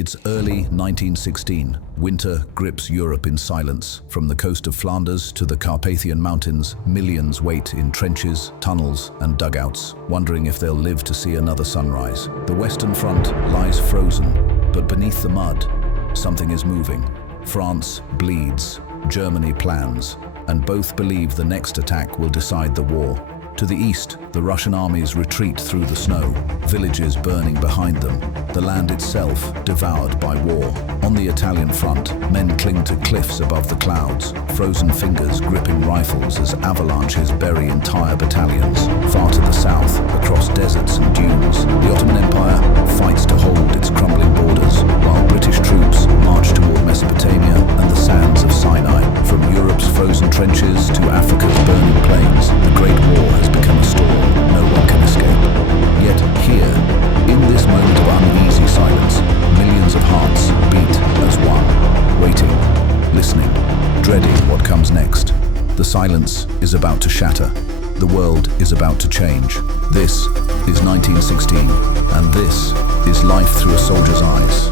It's early 1916. Winter grips Europe in silence. From the coast of Flanders to the Carpathian Mountains, millions wait in trenches, tunnels, and dugouts, wondering if they'll live to see another sunrise. The Western Front lies frozen, but beneath the mud, something is moving. France bleeds, Germany plans, and both believe the next attack will decide the war. To the east, the Russian armies retreat through the snow, villages burning behind them, the land itself devoured by war. On the Italian front, men cling to cliffs above the clouds, frozen fingers gripping rifles as avalanches bury entire battalions. Far to the south, across deserts and dunes, the Ottoman Empire fights to hold its crumbling borders, while British troops march toward Mesopotamia and the sands of Sinai. From Europe's frozen trenches to Africa's burning plains, the Great War has become a storm no one can escape. Yet here, in this moment of uneasy silence, millions of hearts beat as one, waiting, listening, dreading what comes next. The silence is about to shatter. The world is about to change. This is 1916, and this is life through a soldier's eyes.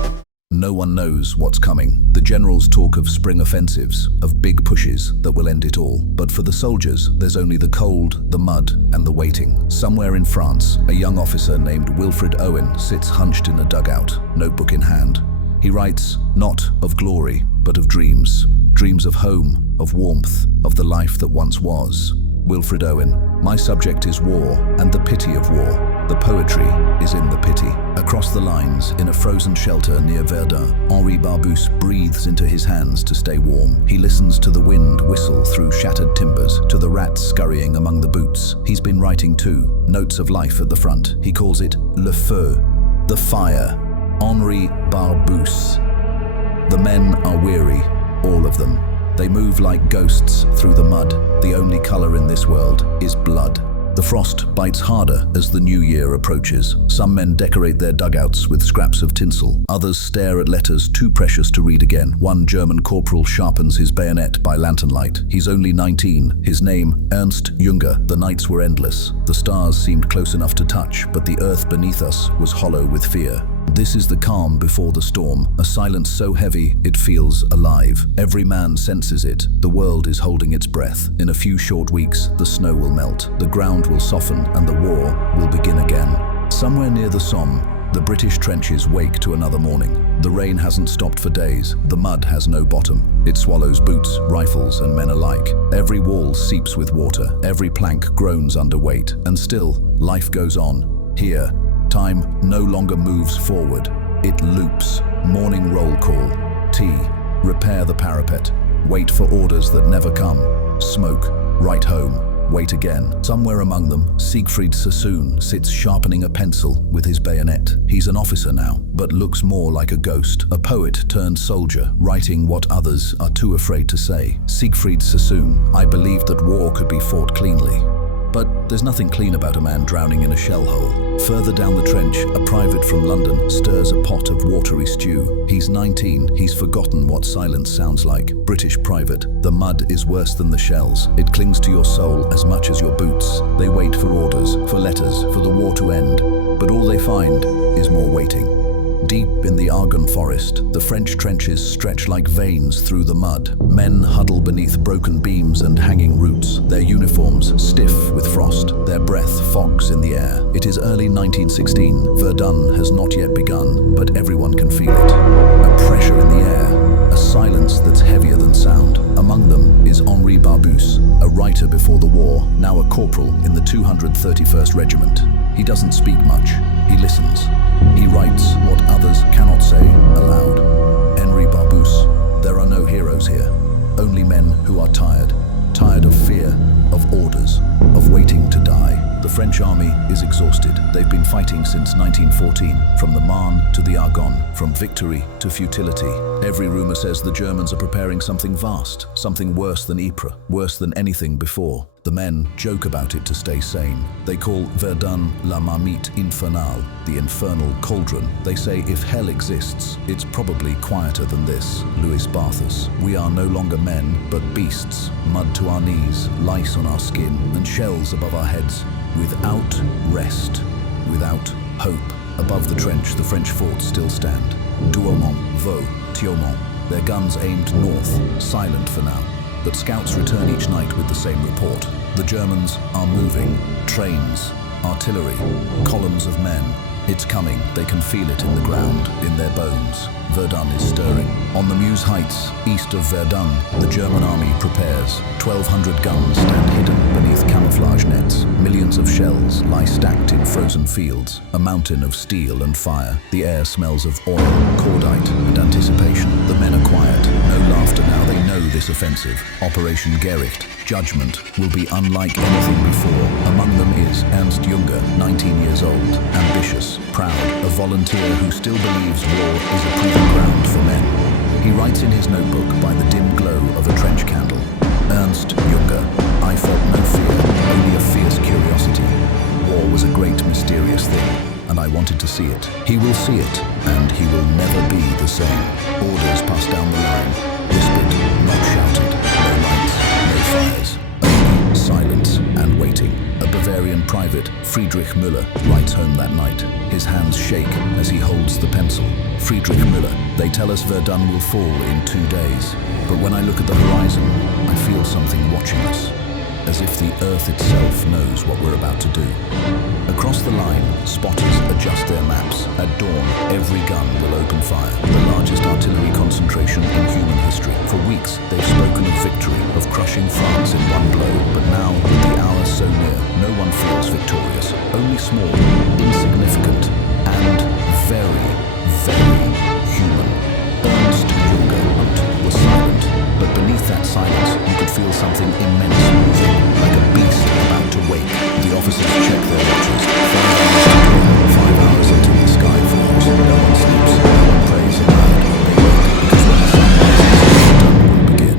No one knows what's coming. The generals talk of spring offensives, of big pushes that will end it all. But for the soldiers, there's only the cold, the mud, and the waiting. Somewhere in France, a young officer named Wilfred Owen sits hunched in a dugout, notebook in hand. He writes not of glory, but of dreams. Dreams of home, of warmth, of the life that once was. Wilfred Owen: my subject is war and the pity of war. The poetry is in the pity. Across the lines, in a frozen shelter near Verdun, Henri Barbusse breathes into his hands to stay warm. He listens to the wind whistle through shattered timbers, to the rats scurrying among the boots. He's been writing too, notes of life at the front. He calls it Le Feu, the fire. Henri Barbusse. The men are weary, all of them. They move like ghosts through the mud. The only color in this world is blood. The frost bites harder as the new year approaches. Some men decorate their dugouts with scraps of tinsel. Others stare at letters too precious to read again. One German corporal sharpens his bayonet by lantern light. He's only 19. His name, Ernst Junger. The nights were endless. The stars seemed close enough to touch, but the earth beneath us was hollow with fear. This is the calm before the storm, a silence so heavy it feels alive. Every man senses it. The world is holding its breath. In a few short weeks, the snow will melt, the ground will soften, and the war will begin again. Somewhere near the Somme, the British trenches wake to another morning. The rain hasn't stopped for days. The mud has no bottom. It swallows boots, rifles, and men alike. Every wall seeps with water. Every plank groans under weight. And still, life goes on. Here, time no longer moves forward. It loops. Morning roll call. Tea. Repair the parapet. Wait for orders that never come. Smoke. Write home. Wait again. Somewhere among them, Siegfried Sassoon sits sharpening a pencil with his bayonet. He's an officer now, but looks more like a ghost. A poet turned soldier, writing what others are too afraid to say. Siegfried Sassoon: I believed that war could be fought cleanly. But there's nothing clean about a man drowning in a shell hole. Further down the trench, a private from London stirs a pot of watery stew. He's 19, he's forgotten what silence sounds like. British private: the mud is worse than the shells. It clings to your soul as much as your boots. They wait for orders, for letters, for the war to end. But all they find is more waiting. Deep in the Argonne forest, the French trenches stretch like veins through the mud. Men huddle beneath broken beams and hanging roots, their uniforms stiff with frost, their breath fogs in the air. It is early 1916. Verdun has not yet begun, but everyone can feel it. A pressure in the air, a silence that's heavier than sound. Among them is Henri Barbusse, a writer before the war, now a corporal in the 231st Regiment. He doesn't speak much. He listens. He writes what others cannot say aloud. Henri Barbusse: there are no heroes here, only men who are tired. Tired of fear, of orders, of waiting to die. The French army is exhausted. They've been fighting since 1914, from the Marne to the Argonne, from victory to futility. Every rumor says the Germans are preparing something vast, something worse than Ypres, worse than anything before. The men joke about it to stay sane. They call Verdun la marmite infernale, the infernal cauldron. They say if hell exists, it's probably quieter than this. Louis Barthus: we are no longer men, but beasts, mud to our knees, lice on our skin, and shells above our heads. Without rest, without hope. Above the trench, the French forts still stand. Douaumont, Vaux, Thiaumont. Their guns aimed north, silent for now. But scouts return each night with the same report. The Germans are moving. Trains, artillery, columns of men. It's coming. They can feel it in the ground, in their bones. Verdun is stirring. On the Meuse Heights, east of Verdun, the German army prepares. 1,200 guns stand hidden beneath camouflage nets. Millions of shells lie stacked in frozen fields. A mountain of steel and fire. The air smells of oil, cordite, and anticipation. The men are quiet. No laughter now. They know this offensive. Operation Gericht. Judgment will be unlike anything before. Among them is Ernst Junger, 19 years old, ambitious, proud, a volunteer who still believes war is a proving ground for men. He writes in his notebook by the dim glow of a trench candle. Ernst Junger, I felt no fear, only a fierce curiosity. War was a great mysterious thing, and I wanted to see it. He will see it, and he will never be the same. Orders passed down the line, whispered, not shouted, no lights, no fires, only silence and waiting. A Bavarian private, Friedrich Müller, writes home that night. His hands shake as he holds the pencil. Friedrich Müller, they tell us Verdun will fall in 2 days. But when I look at the horizon, I feel something watching us, as if the earth itself knows what we're about to do. Across the line, spotters adjust their maps. At dawn, every gun will open fire. The largest artillery concentration in human history. For weeks, they've spoken of victory, of crushing France in one blow. But now, with the hour so near, no one feels victorious. Only small, insignificant, and very, very human. Ernst Junger was silent, but beneath that silence, you could feel something immense moving, like a beast about to wake. The officers check their watches. 5 hours until the sky falls. No one sleeps, no one prays aloud. They wait, because when the sun rises, the dawn will begin.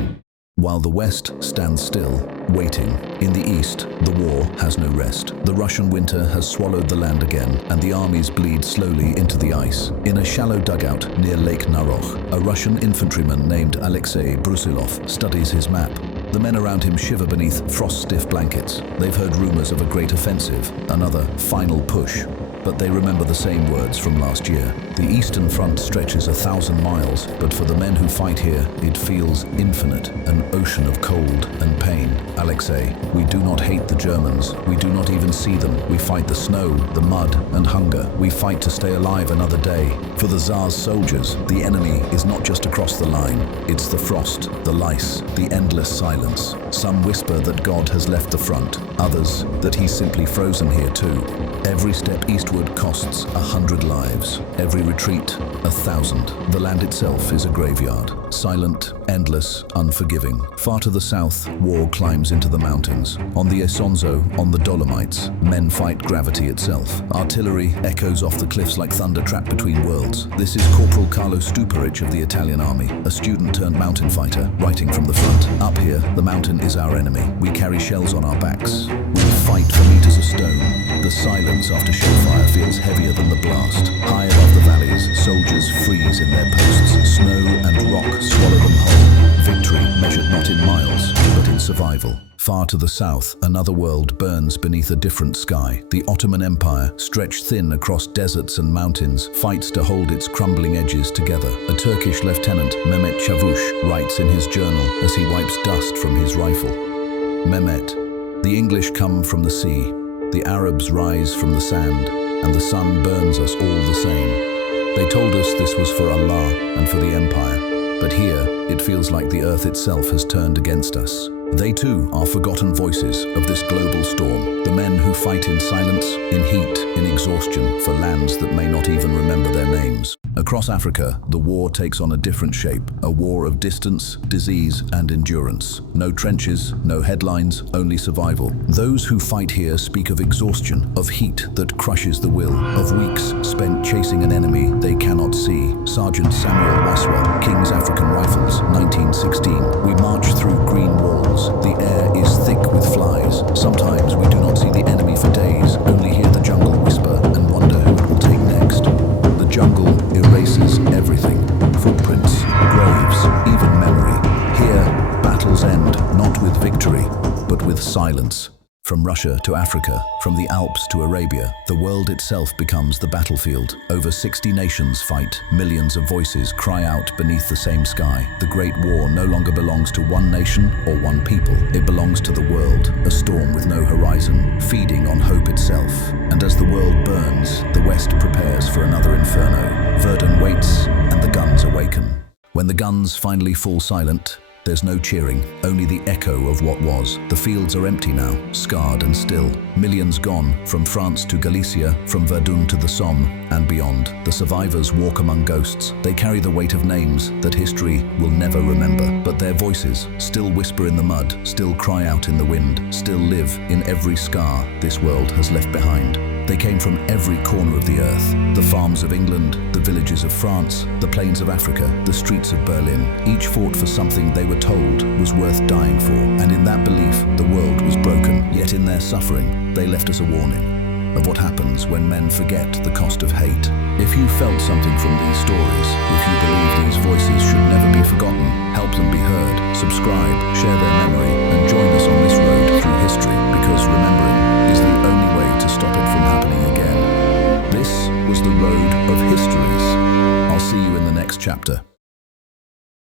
While the West stands still, waiting, in the East, the war has no rest. The Russian winter has swallowed the land again, and the armies bleed slowly into the ice. In a shallow dugout near Lake Naroch, a Russian infantryman named Alexei Brusilov studies his map. The men around him shiver beneath frost-stiff blankets. They've heard rumors of a great offensive, another final push. But they remember the same words from last year. The Eastern Front stretches 1,000 miles, but for the men who fight here, it feels infinite, an ocean of cold and pain. Alexei, we do not hate the Germans. We do not even see them. We fight the snow, the mud, and hunger. We fight to stay alive another day. For the Tsar's soldiers, the enemy is not just across the line. It's the frost, the lice, the endless silence. Some whisper that God has left the front, others that he's simply frozen here too. Every step eastward costs 100 lives, every retreat 1,000. The land itself is a graveyard, silent, endless, unforgiving. Far to the south, war climbs into the mountains. On the Isonzo, on the Dolomites, men fight gravity itself. Artillery echoes off the cliffs like thunder trapped between worlds. This is Corporal Carlo Stuparic of the Italian army, a student-turned mountain fighter, writing from the front. Up here, the mountain is our enemy. We carry shells on our backs. We fight for meters of stone. The silence after shellfire feels heavier than the blast. High above the valleys, soldiers freeze in their posts. Snow and rock swallow them whole. Victory measured not in miles, but in survival. Far to the south, another world burns beneath a different sky. The Ottoman Empire, stretched thin across deserts and mountains, fights to hold its crumbling edges together. A Turkish lieutenant, Mehmet Çavuş, writes in his journal as he wipes dust from his rifle. Mehmet, the English come from the sea, the Arabs rise from the sand, and the sun burns us all the same. They told us this was for Allah and for the empire, but here it feels like the earth itself has turned against us. They too are forgotten voices of this global storm, the men who fight in silence, in heat, in exhaustion, for lands that may not even remember their names. Across Africa, the war takes on a different shape, a war of distance, disease, and endurance. No trenches, no headlines, only survival. Those who fight here speak of exhaustion, of heat that crushes the will, of weeks spent chasing an enemy they cannot see. Sergeant Samuel Waswa, King's African Rifles, 1916. We march through green walls. The air is thick with flies. Sometimes we do not see the enemy for days, only hear the jungle whisper and wonder who it will take next. The jungle erases everything. Footprints, graves, even memory. Here, battles end not with victory, but with silence. From Russia to Africa, from the Alps to Arabia, the world itself becomes the battlefield. Over 60 nations fight, millions of voices cry out beneath the same sky. The Great War no longer belongs to one nation or one people. It belongs to the world, a storm with no horizon, feeding on hope itself. And as the world burns, the West prepares for another inferno. Verdun waits, and the guns awaken. When the guns finally fall silent, there's no cheering, only the echo of what was. The fields are empty now, scarred and still. Millions gone, from France to Galicia, from Verdun to the Somme and beyond. The survivors walk among ghosts. They carry the weight of names that history will never remember. But their voices still whisper in the mud, still cry out in the wind, still live in every scar this world has left behind. They came from every corner of the earth. The farms of England, the villages of France, the plains of Africa, the streets of Berlin. Each fought for something they were told was worth dying for. And in that belief, the world was broken. Yet in their suffering, they left us a warning of what happens when men forget the cost of hate. If you felt something from these stories, if you believe these voices should never be forgotten, help them be heard, subscribe, share their memory, and join us on this road through history, because remembering is the only way to stop it from happening again. This was the Road of Histories. I'll see you in the next chapter.